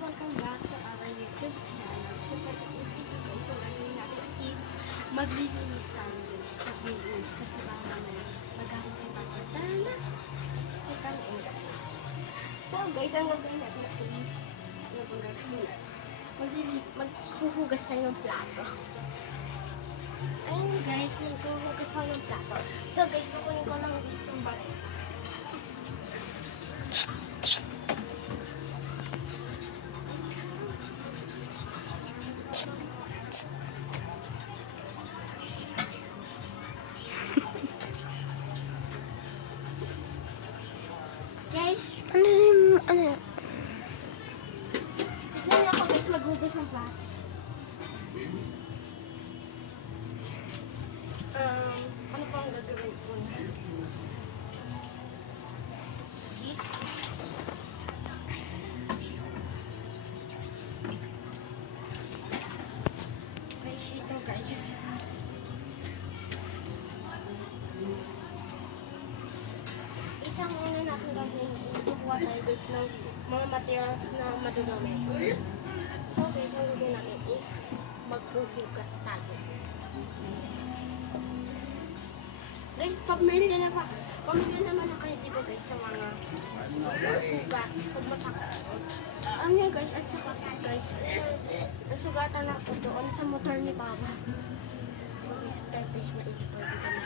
Welcome back to our YouTube channel. So for today's video guys, so gagawin natin is maglilinis tayo guys. Maglilinis kasi baka naman magkakaroon si Papa. Tara na! Ito ang guys. So guys, ang gagawin natin is ano bang gagawin natin? Maghuhugas tayo ng plato. Ayun guys, maghuhugas tayo ng plato. So guys, kukunin ko lang guys yung bareta. Guys, Ano? tignan ako guys, maghugas ng plato. Ano pa ang gagawin ko? Guys, ito guys. Isang una natin gagawin is kukuha tayo guys ng mga materials na madudumi. So guys, ang gagawin natin is maghuhugas tayo. Guys, pamilya naman na kayo, diba guys, sa mga sugas, pag masakit. Ano nga guys, at saka guys, nasugatan ako doon sa motor ni Papa. So guys, tayo guys, maigi pa rin kami.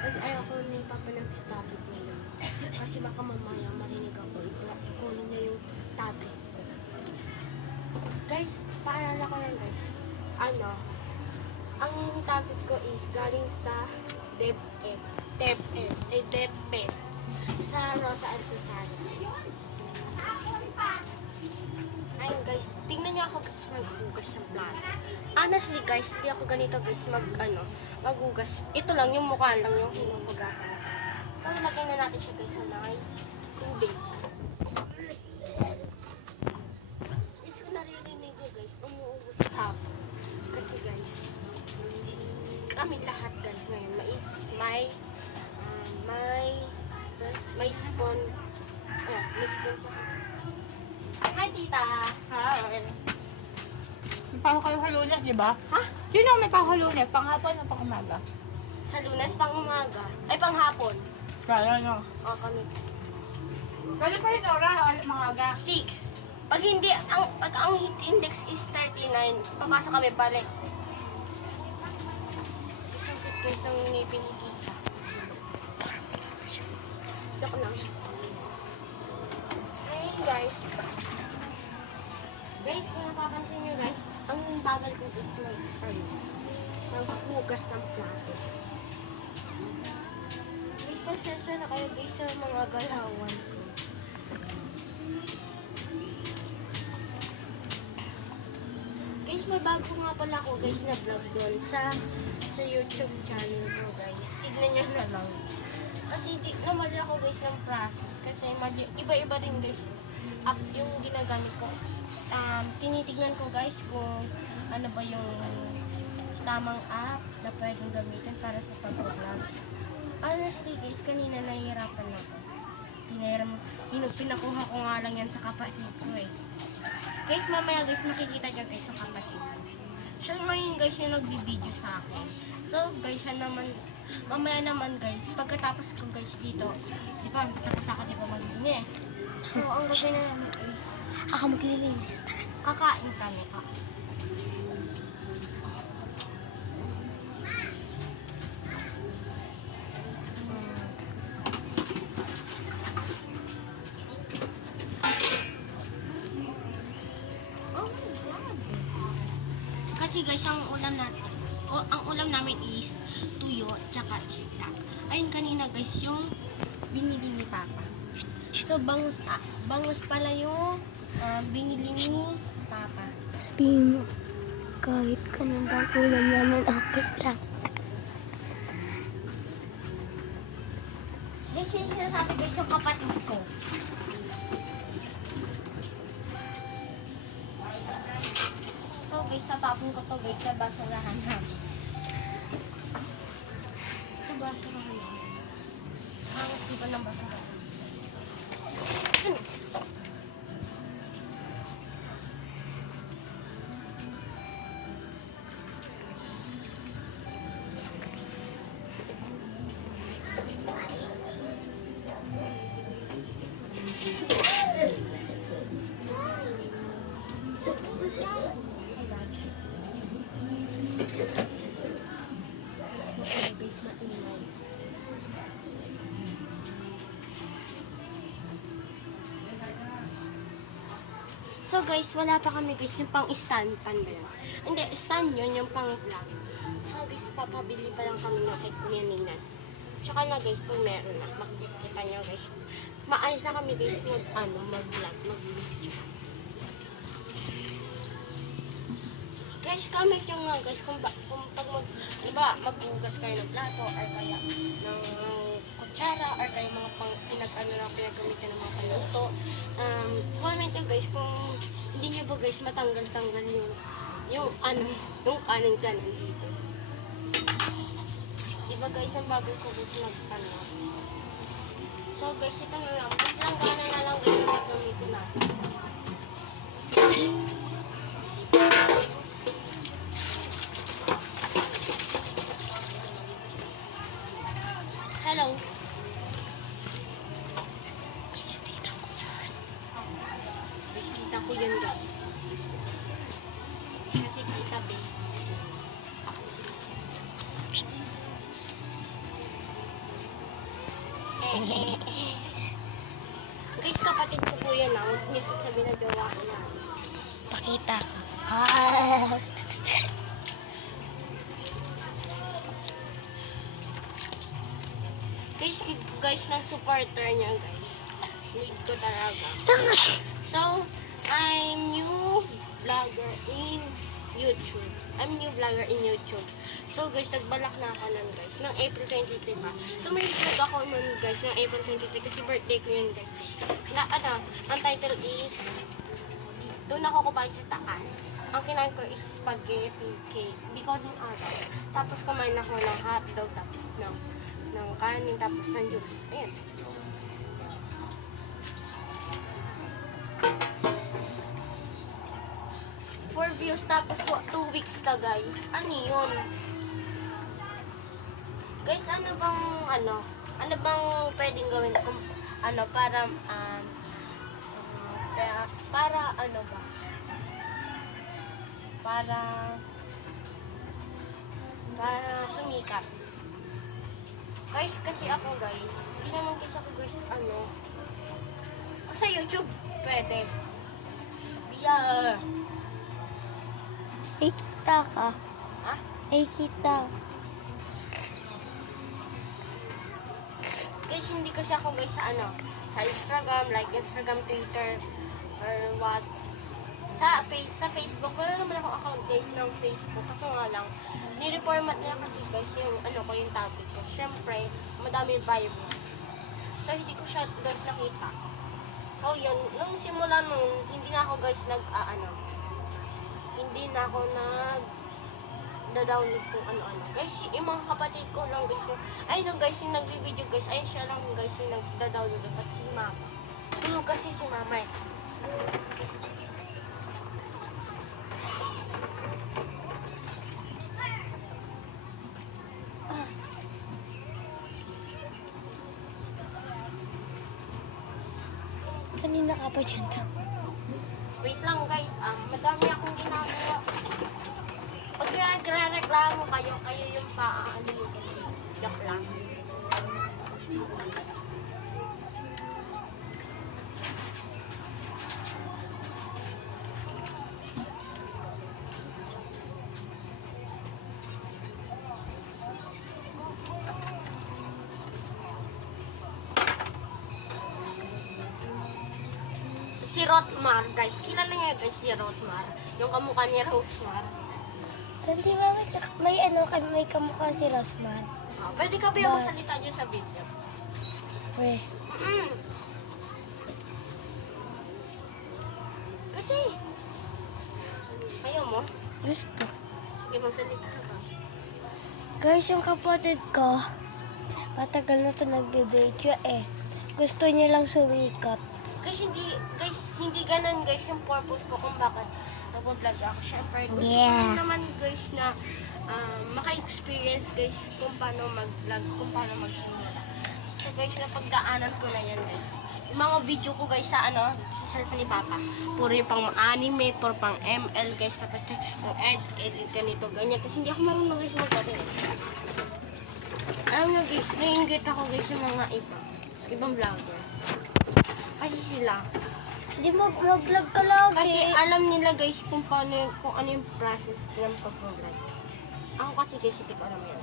Kasi ayaw ko ni Papa nag-tablet ngayon. Kasi baka mamaya marinig ako, kunin niya yung tablet ko. Guys, paalala ko lang guys, ang tablet ko is galing sa DepEd sa Rosa and Susana. Ayun guys, tingnan niyo ako guys maghugas ng plato. Honestly guys, hindi ako ganito guys maghugas. Ito lang yung mukha lang yung hinuhugasan. So ilagay na natin siya guys sa may tubig. Guys, kung naririnig niyo guys, umuubos ako. Kasi guys, kami lahat guys ngayon may spoon. May spoon siya. Hi tita! Hi. May paho kayo sa Lunes, di ba? Ha? Sino may paho sa Lunes? Panghapon o pangumaga? Sa Lunes pang umaga. Ay pang hapon. Kaya no. Kami. Pwede pa rin oras, mga aga. 6. Pag ang heat index is 39, papasok kami balik. Guys, ang cute guys ng ngipin ni tita. Joke lang. Ayun guys. Guys, kung napapansin nyo guys, ang bagal ko is maghugas ng plato. Guys, pasensya na kayo guys sa mga galawan ko. Guys, may bago nga pala ako guys na vlog doon sa YouTube channel ko guys. Tignan nyo na lang. Kasi mali ako guys ng process. Kasi iba-iba rin guys app yung ginagamit ko. Tinitignan ko guys kung ano ba yung tamang app na pwedeng gamitin para sa pag-vlog. Honestly guys, kanina nahihirapan ako. Pinakuha ko nga lang yan sa kapatid ko eh. Guys, mamaya guys, makikita nyo guys sa kapatid ko. Siya ngayon guys yung nagbibideo sa akin. So guys, siya naman, mamaya naman guys, pagkatapos ko guys dito, di ba, tapos ako di ba maglinis. So ang gagawin na namin is, Ako maglilinis. kakain kami. Oh my God. Kasi guys, ang ulam namin is tuyo tsaka isda. Ayun kanina guys, yung binili ni Papa. So bangus pala yung binili ni Papa. Sabihin mo, kahit kanang bang ulam naman, okay lang. Guys, yung sinasabi guys yung kapatid ko. So guys, tatapon ko to guys sa basurahan namin. Ito basurahan namin. Hangat di ba ng basurahan? So guys, wala pa kami guys yung pang stand pan ba yun? Hindi, stand yun yung pang vlog. So guys, papabili pa lang kami ng kay Kuya Ninan. Tsaka na guys, kung meron na, makikita nyo guys. Maayos na kami guys mag-vlog, mag-video. Guys, comment nyo nga guys kung pag maghugas kayo ng plato or kaya ng kutsara or kaya mga pinagamitan ng mga paluto. Comment nyo guys kung hindi nyo ba guys matanggal-tanggal yung kanin dito. Diba guys, ang bago ko guys So guys, ito na lang. Langgana na lang guys na gagamitin natin. Hello. Guys, tita ko yan. Guys, tita ko yan guys. Siya si Tita Bay. Guys, kapatid ko po yan. Huwag niyo sasabihin na jowa ko na. Pakita. Guys, need ko guys ng supporter niya guys. Need ko talaga. So, I'm new vlogger in YouTube. So guys, nagbalak na ako nun guys. Ng April 23 pa. So may vlog ako nun guys ng April 23 kasi birthday ko yun guys. Ang title is doon ako kumain sa taas. Ang kinain ko is spaghetti cake. Hindi ko din araw. Tapos kumain ako ng hotdog, tapos ng kanin, tapos ng juice. Ayan. For views, tapos 2 weeks na guys. Ano yun? Guys, ano bang pwedeng gawin kung para sumikat. Guys, kasi ako guys, hindi naman kasi ako guys, sa YouTube, pwede. Yeah. Ay, kita ka. Ha? Ay, kita. Guys, hindi kasi ako guys sa Instagram, like Instagram, Twitter, or what. Sa Facebook, wala naman ako account guys ng Facebook. Kaso nga lang, ni-reformat niya kasi guys yung topic ko. Siyempre, madami virus. So, hindi ko siya guys nakita. So, yun, nung simula nung, hindi na ako guys hindi na ako nag-download kung ano-ano. Guys, yung mga kapatid ko lang guys yung nag-video guys, ay siya lang guys yung nag-download at si mama. Tulog kasi si mama eh. Kanina ka pa dyan daw. Wait lang guys, madami akong ginagawa. Pag nagre-reklamo kayo yung paano yung joke lang. Si Rotmar, guys. Kilala niya guys si Rotmar. Yung kamukha ni Rosemar. Hindi ba may kamukha si Rosman? Pwede ka ba yung magsalita dyan sa video? Weh. Pwede. Ayaw mo? Gusto. Sige, magsalita ka. Guys, yung kapatid ko, matagal na ito nagbe-video eh. Gusto niya lang sumikat. Guys, hindi ganun guys yung purpose ko kung bakit nag-vlog ako. Siyempre, gusto ko naman guys na maka-experience guys kung paano mag-vlog, kung paano magsimula. So guys, napagdaanan ko na yan guys. Yung mga video ko guys sa sa cellphone ni Papa. Puro yung pang anime, puro pang ML guys. Tapos yung edit ganito, ganyan. Kasi hindi ako marunong guys mag-edit. Alam nyo guys, naiingit ako guys yung mga ibang vlogger. Kasi sila, Di mag-vlog ka lagi. Kasi alam nila guys kung ano yung process ng pag-vlog. Ako kasi guys, hindi ko alam yun.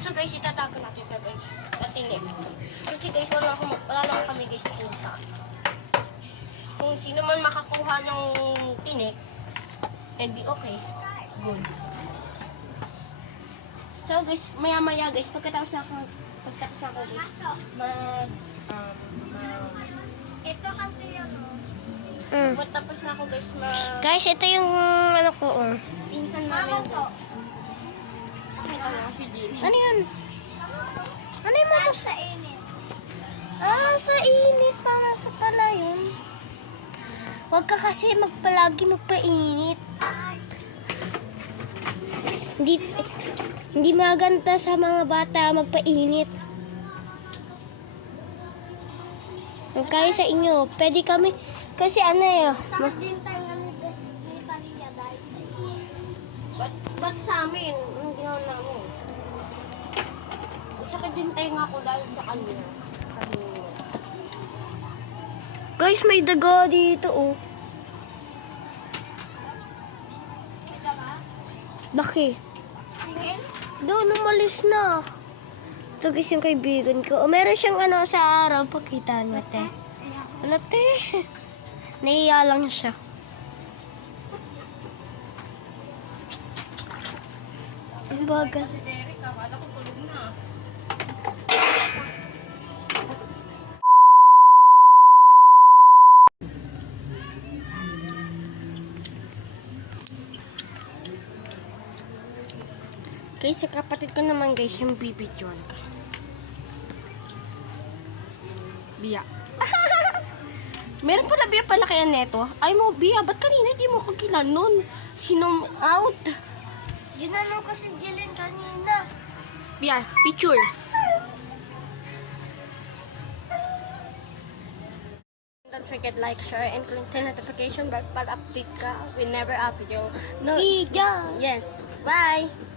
So guys, itatapon natin ka guys. Katingin. Kasi guys, wala lang kami guys sa kung sino man makakuha ng tinik, edi okay. Good. So guys, maya-maya guys, pagkatapos na ako guys, Ito kasi ano. matapos na ako guys, Guys, ito yung ano ko. pinsan namin. Pakita mo si Jill. Ano yun? Ano yung mga Sa init. sa init. Pangas pala yun. Huwag ka kasi magpainit. Hindi maganda sa mga bata magpainit. Kung kaya sa inyo, pwede kami, kasi ano eh, Sakit din tayo ni Palia dahil sa init. Ba't sa amin? Anong ginawa namin? Sakit din tayo nga ako dahil sa kanya. guys, may daga dito oh. Kita ba? Bakit? Tingin? Doon, umalis na. Ito guys yung kaibigan ko. O, meron siyang ano sa araw. Pakita mo, te. Wala, te. Naiya lang siya. Ang bagal. Guys, sa kapatid ko naman guys, yung bibidyoan ka. Biya. Meron pala Biya pala kaya neto. Ay mo, Biya, ba't kanina di mo ko kilanon? Sinom out. Yun ano kasi Jillian kanina. Biya, picture. Don't forget like, share, and click the notification bell para update ka whenever a video. No, Video. yes. Bye.